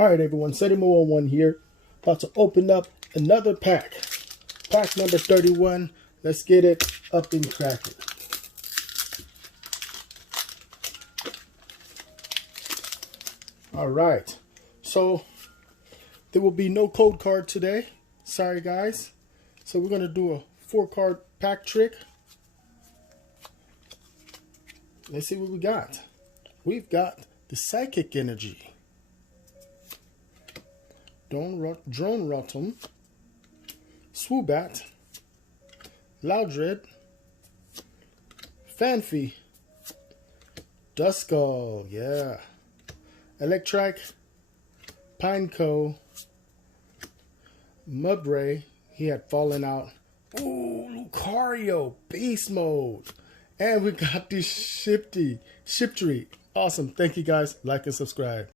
Alright everyone, Ceddimoe01 here. About to open up another pack. Pack number 31. Let's get it up and cracking. Alright, so there will be no code card today. Sorry guys. So we're going to do a 4-card pack trick. Let's see what we got. We've got the Psychic Energy, Drone Rotom, Swoobat, Loudred, Fanfy, Duskull, yeah, Electrike, Pineco, Mudbray, he had fallen out. Ooh, Lucario, Beast Mode. And we got the Shiftry. Awesome. Thank you guys. Like and subscribe.